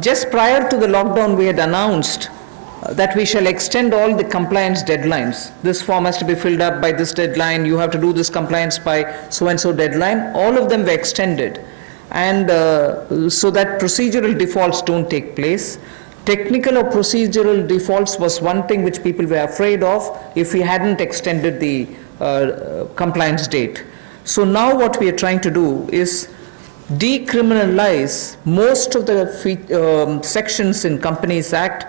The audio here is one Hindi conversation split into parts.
Just prior to the lockdown, we had announced that we shall extend all the compliance deadlines. This form has to be filled up by this deadline, you have to do this compliance by so-and-so deadline. All of them were extended, and so that procedural defaults don't take place. Technical or procedural defaults was one thing which people were afraid of if we hadn't extended the compliance date. So now what we are trying to do is decriminalize most of the sections in Companies Act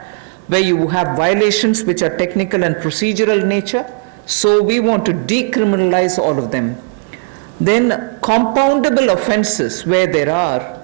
where you have violations which are technical and procedural nature. So we want to decriminalize all of them. Then compoundable offenses where there are,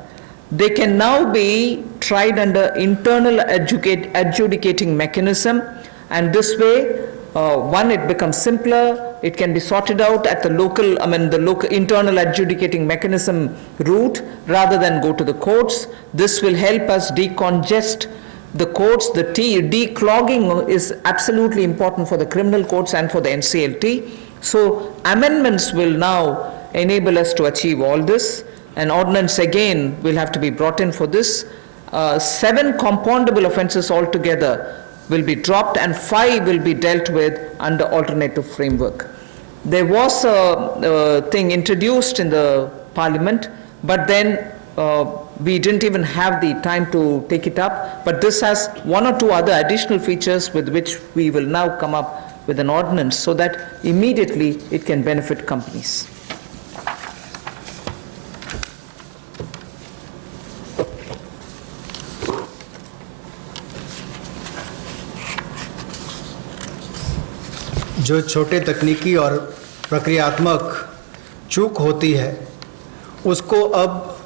they can now be tried under internal adjudicating mechanism, and this way, one, it becomes simpler, it can be sorted out at the local, the local internal adjudicating mechanism route rather than go to the courts. This will help us decongest the courts. The declogging is absolutely important for the criminal courts and for the NCLT. So amendments will now enable us to achieve all this. An ordinance again will have to be brought in for this. 7 compoundable offenses altogether will be dropped, and 5 will be dealt with under alternative framework. There was a thing introduced in the Parliament, but then we didn't even have the time to take it up. But this has 1 or 2 other additional features with which we will now come up with an ordinance so that immediately it can benefit companies. जो छोटे तकनीकी और प्रक्रियात्मक चूक होती है उसको अब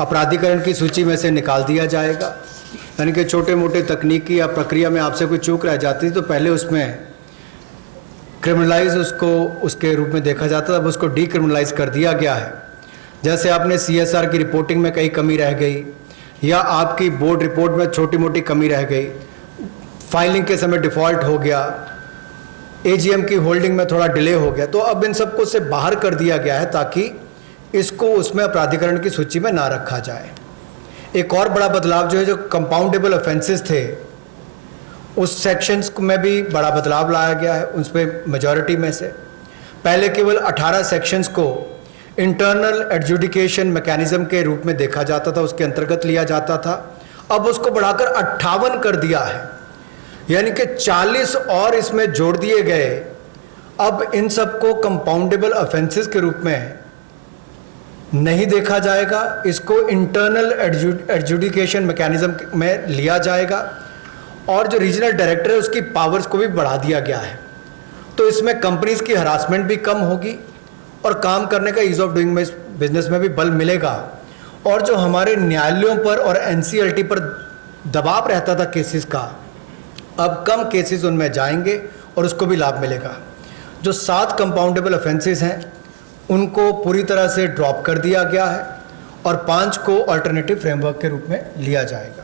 अपराधीकरण की सूची में से निकाल दिया जाएगा। यानी कि छोटे मोटे तकनीकी या प्रक्रिया में आपसे कोई चूक रह जाती है तो पहले उसमें क्रिमिनलाइज उसको उसके रूप में देखा जाता था, अब उसको डीक्रिमिनलाइज कर दिया गया है। जैसे आपने CSR की रिपोर्टिंग में कई कमी रह गई या आपकी बोर्ड रिपोर्ट में छोटी मोटी कमी रह गई, फाइलिंग के समय डिफ़ॉल्ट हो गया, AGM की होल्डिंग में थोड़ा डिले हो गया, तो अब इन सबको से बाहर कर दिया गया है ताकि इसको उसमें अपराधीकरण की सूची में ना रखा जाए। एक और बड़ा बदलाव जो है, जो कंपाउंडेबल ऑफेंसेस थे उस सेक्शंस में भी बड़ा बदलाव लाया गया है। उस पर मेजॉरिटी में से पहले केवल 18 सेक्शंस को इंटरनल एडजुडिकेशन मैकेनिज्म के रूप में देखा जाता था, उसके अंतर्गत लिया जाता था। अब उसको बढ़ाकर 58 कर दिया है, यानी कि 40 और इसमें जोड़ दिए गए। अब इन सबको कंपाउंडेबल ऑफेंसेस के रूप में नहीं देखा जाएगा, इसको इंटरनल एडजुडिकेशन मैकेनिज्म में लिया जाएगा और जो रीजनल डायरेक्टर है उसकी पावर्स को भी बढ़ा दिया गया है। तो इसमें कंपनीज की हरासमेंट भी कम होगी और काम करने का ईज ऑफ डूइंग बिजनेस में भी बल मिलेगा। और जो हमारे न्यायालयों पर और NCLT पर दबाव रहता था केसेस का, अब कम केसेस उनमें जाएंगे और उसको भी लाभ मिलेगा। जो 7 कंपाउंडेबल ऑफेंसेस हैं उनको पूरी तरह से ड्रॉप कर दिया गया है और 5 को अल्टरनेटिव फ्रेमवर्क के रूप में लिया जाएगा।